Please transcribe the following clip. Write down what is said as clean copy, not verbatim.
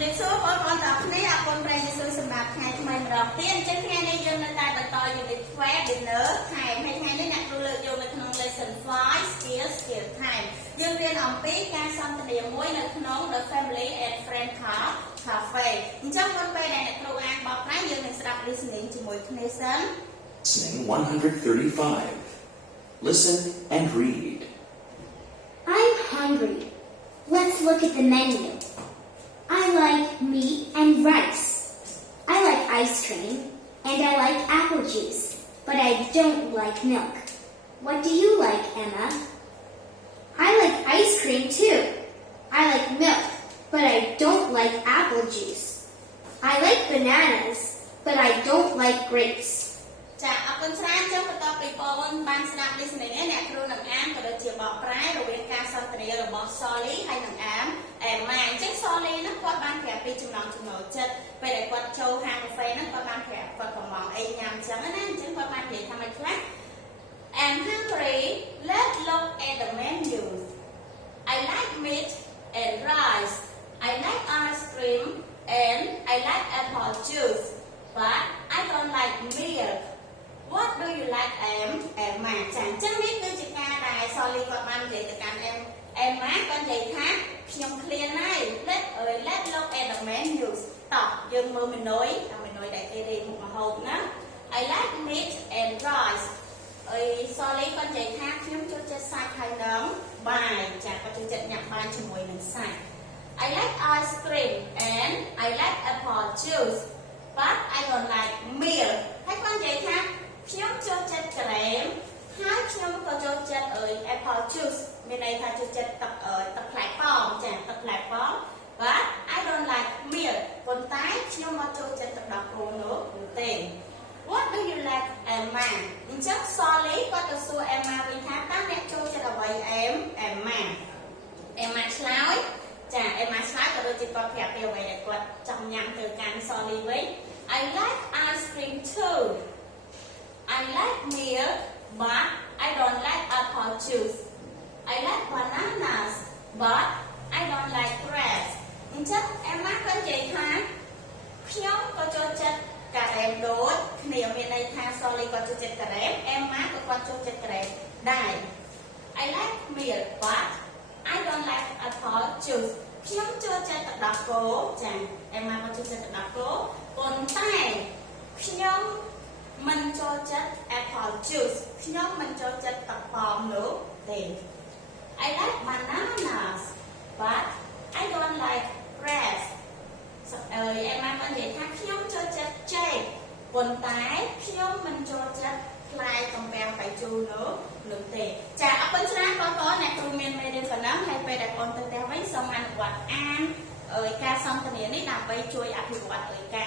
Lịch số của con đọc này là con trai lịch sử sầm bạc hai mình đọc tiên trên hai này dân người ta đọc to như lịch khóe đến nữa hai hai này nặng lưu lượng dùng lịch nông lesson 5 skill time dân viên ông tí ca xong từ điểm mỗi lịch nông the family and friend cafe trong con bé này nặng lưu ăn bọc này dân mình start listening to mỗi lesson. Listening 135. Listen and read. I'm hungry. Let's look at the menu. I like meat and rice. I like ice cream, and I like apple juice, but I don't like milk. What do you like, Emma? I like ice cream too. I like milk, but I don't like apple juice. I like bananas, but I don't like grapes. ចាអរគុណច្រើនចុះបន្តពីបងប្អូនបានស្ដាប់ listening នេះអ្នកគ្រូនឹងអានក៏ដូចជាបកប្រែរវាងការសន្ទនារបស់ Solly ហើយនឹងEmma អញ្ចឹង Solly ហ្នឹងគាត់បានប្រាប់ពីចំណង់ចំណូលចិត្តពេលដែលគាត់ចូលហាងកាហ្វេហ្នឹងគាត់បានប្រាប់គាត់កំងអីញ៉ាំអញ្ចឹងណាអញ្ចឹងគាត់បាននិយាយថាម៉េចខ្លះ I'm hungry. Let's look at the menu. I like meat and rice. I like ice cream and I like apple juice, but I don't like milk. What do you like, Emma? ចាអញ្ចឹងនេះគឺជាការដែល Solly គាត់បាននិយាយទៅកាន់ Emma គាត់និយាយថាខ្ញុំឃ្លានហើយ Let's look at the menus តោះយើងមើល menu ដែលគេរៀបមុខម្ហូបណា I like meat and rice Solly គាត់និយាយថាខ្ញុំចូលចិត្តសាច់ហើយនឹងបាយចាគាត់ចូលចិត្តញ៉ាំបាយជាមួយនឹងសាច់ I like ice cream and I like apple juice but I don't like milk ហើយគាត់និយាយថាខ្ញុំចូលចិត្តក្រែមហើយខ្ញុំក៏ចូលចិត្តapple juice មានន័យថាចូលចិត្តទឹកផ្លែប៉ោមចាទឹកផ្លែប៉ោម but I don't like milk ប៉ុន្តែខ្ញុំមកចូលចិត្តទឹកដោះគោនោះទេ What do you like, Emma? អញ្ចឹង Solly គាត់ទៅសួរ Emma វិញថាតើអ្នកចូលចិត្តអ្វី Emma ឆ្លើយចា Emma ឆ្លើយក៏ដូចជាគាត់ប្រាប់ពីអ្វីដែលគាត់ចង់ញ៉ាំទៅកាន់ Solly វិញ I like ice cream too. I like milk, but I don't like apple juice. I like bananas, but I don't like grapes. អញ្ចឹង Emma គាត់និយាយថាខ្ញុំក៏ចូលចិត្តការ៉េមដូចគ្នាមានន័យថា Solly គាត់ចូលចិត្តការ៉េម Emma ក៏គាត់ចូលចិត្តការ៉េមដែរ I like milk, but I don't like apple juice. ខ្ញុំចូលចិត្តទឹកដោះគោចា Emma គាត់ចូលចិត្តទឹកដោះគោប៉ុន្តែខ្ញុំមិនចូលចិត្ត apple juice ខ្ញុំមិនចូលចិត្តទឹកប៉ោមនោះទេ I like bananas but I don't like grapes Emma គាត់និយាយថាខ្ញុំចូលចិត្តចេកប៉ុន្តែខ្ញុំមិនចូលចិត្តផ្លែកំពាំងបាយជូរនោះទេចាអរគុណច្រើនបងប្អូនអ្នកគ្រូមានមេរៀនប៉ុណ្ណឹងហើយពេលដែលបងទៅផ្ទះវិញសូមអនុវត្តអានការសន្ទនានេះដើម្បីជួយអភិវឌ្ឍការ